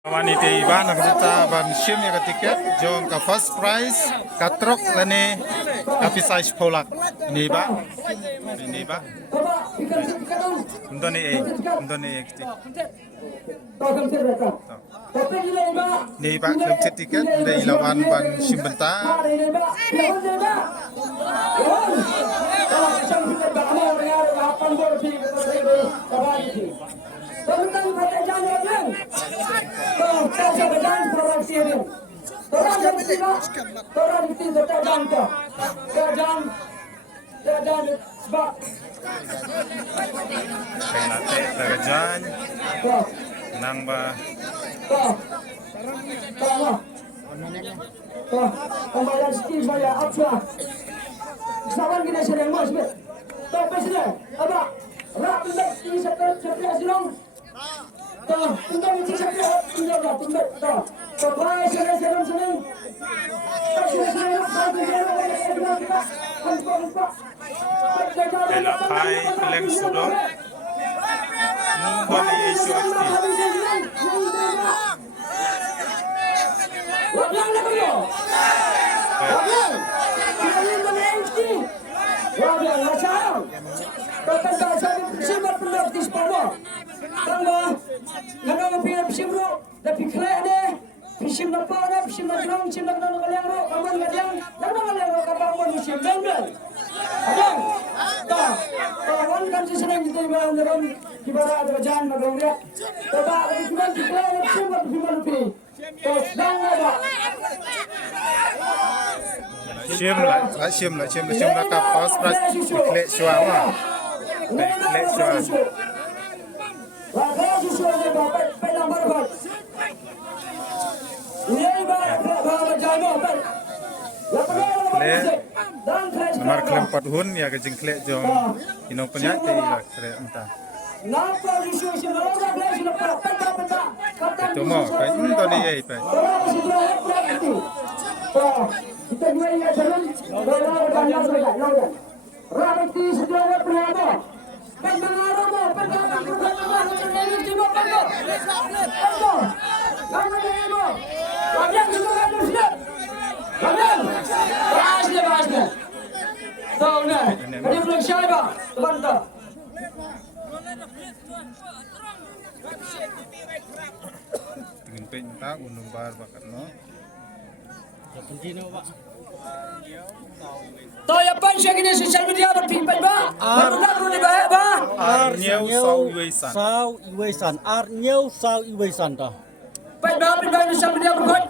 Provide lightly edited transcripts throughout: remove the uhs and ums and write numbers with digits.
Wanita iban nak kita ban sim ya tiket jong ka first prize katrok lani kapi size polak ini ba undoni tik ni ba klub tiket dari lawan ban sim bentar Terjan nang ba pembayaran Steve bayar apa? Sawan kita sedang mas bet. Tahu presiden apa? Rakyat ini seperti silong. Tahu tentang ini seperti tinggal tinggal tahu. Kepada sedang sedang. Ela pai peleng sudong Mungkin isu aktif. Sim lah kap first prize klik suara. Klik suara. Nomor keempat hun ya kejeng klik jong ino penyakit ya kira entah. Itu mau kayak itu dia itu. Kita dua ya jalan, Rakyat sejauh berapa? Tingin pentak undung bar bakat no. Toya pansya kini sosial media berpimpin ba? Barulah perlu dibahas ba? Arnyau sau iwesan ta. Pai ba sosial media berkot.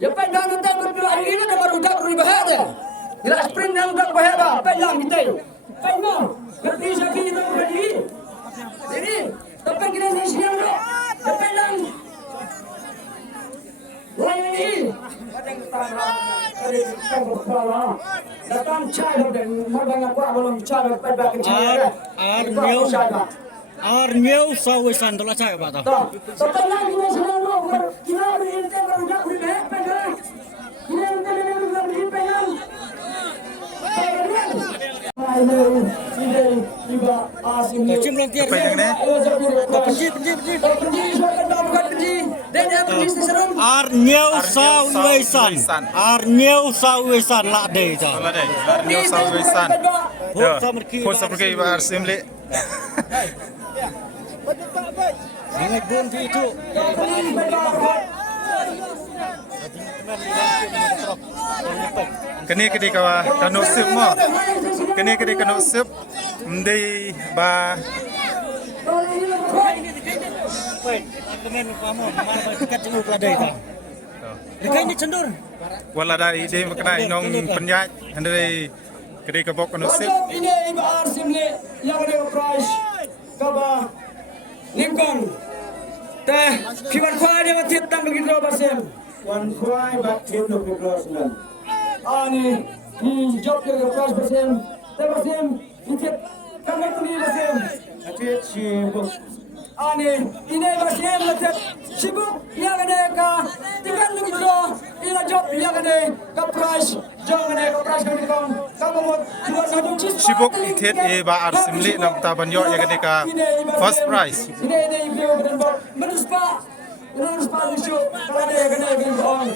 Ya pai dah nanti berdua hari ini dah barulah perlu dibahas dah. Jelas spring yang dah bahas ba? Pai lang kita. Pai mau. Berarti sakit itu berarti. Jadi, tapi kita ni siang dah. Ya pai lang. Ini datang cai dan morang aku belum cai pada kecil. Arnyau sau iwesan tu lah cai apa ta? Tapi lagi ni sedang kita ini baru dah kuliah pada. Kita ini baru kuliah. Kecil belum tiar. Arnyau sau iwesan lah deh ta. Arnyau sau iwesan. Pos pergi bar simli. Ingat bom itu. Kini kawa kanu sip mo. Kini kanu sip mendai ba. Wait, kemen kamu mana dekat jenguk lah deh ta. Dekat ini cendur. Wala da ide makna inong penyat handai kini kabok kanu sip. Ini ibar simle yang ada prize kaba Lincoln. Teh kibar kuah dia mati tang begitu basem. One cry back to the person. Ani job ke prize basem. Teh basem itu kami tuli basem. Ati sibuk. Ani ini basem letet sibuk yang ada ka tiga begitu. Ina job yang ada ka prize jangan ada prize kami kong kamu mau dua satu cis Sibuk itet ba arsimli nam ta banyo ya ketika first prize. ini video dan menurut pak lucu kalau ada yang kena game on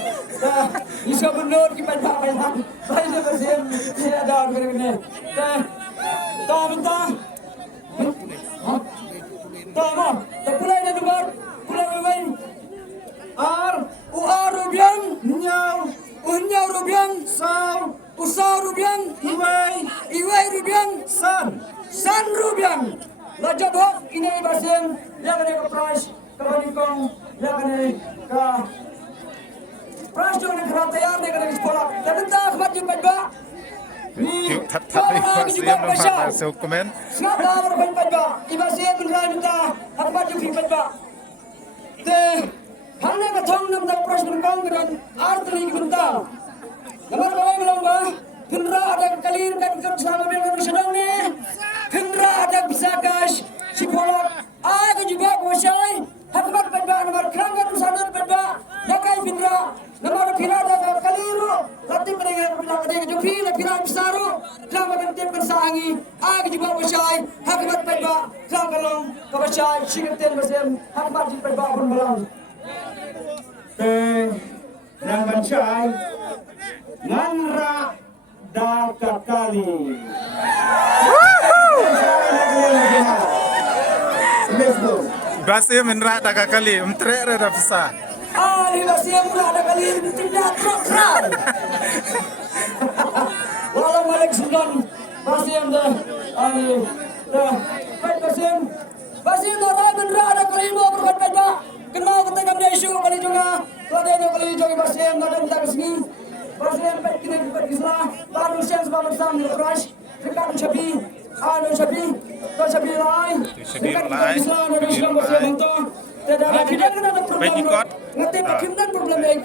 isu benar kita tak payah saya bersihin saya ada orang kena tak minta tak mau tak pulai dan nomor pulai main ar rubiang nyau rubiang usau rubiang iwai rubiang san rubiang lajat hok ini bersihin yang ada ke prize kebalikong yang ada ke prize jangan kerana tayar dia kena sekolah dan entah kemat jumpa ba Yuk tat iba siam nam ha so komen. Snap lamar ban ba iba siam menrai minta kemat jumpa ba te hanya katong nam da prize berkong dengan artli minta nomor bawah bilang ba Hendra ada kalir kan selama dengan sedang ni Hendra ada bisa guys si kolak aku juga bosai hakmat pada nomor keranggan sadar pada jagai Hendra nomor pirada kaliru latih mereka ada joki pirada besaru selama dengan bersangi aku juga bosai hakmat pada keranggalong kabasai singatan bersem hakmat pada pun belang yang bensai Nandra Dakakali. Basim menra Dakakali umtre ada bisa. Basim menra Dakakali tidak terang. Walau Malik Sudan Basim dah Basim dah menra Dakakali mau berkata kenal kita kami isu kali juga kalau dia kali juga Basim dah kita kesini Basim baik kita kisah baru siang sebab bersama di crash dekat Shabi Shabi lai dekat kisah dari Islam Basim itu tidak ada problem nanti makin problem yang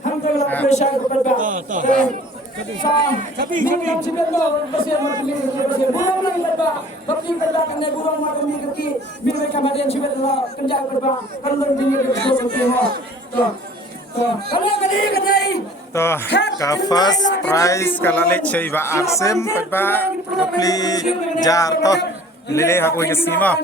Alhamdulillah bersama kepada Sabi yang cibendo Basim Basim burung lagi pada tapi pada kena burung makan di kaki bila kemudian cibendo kenjang pada kalau dia betul To ka first prize kalale chei ba arsim ba kopli jar to lele hakwe sima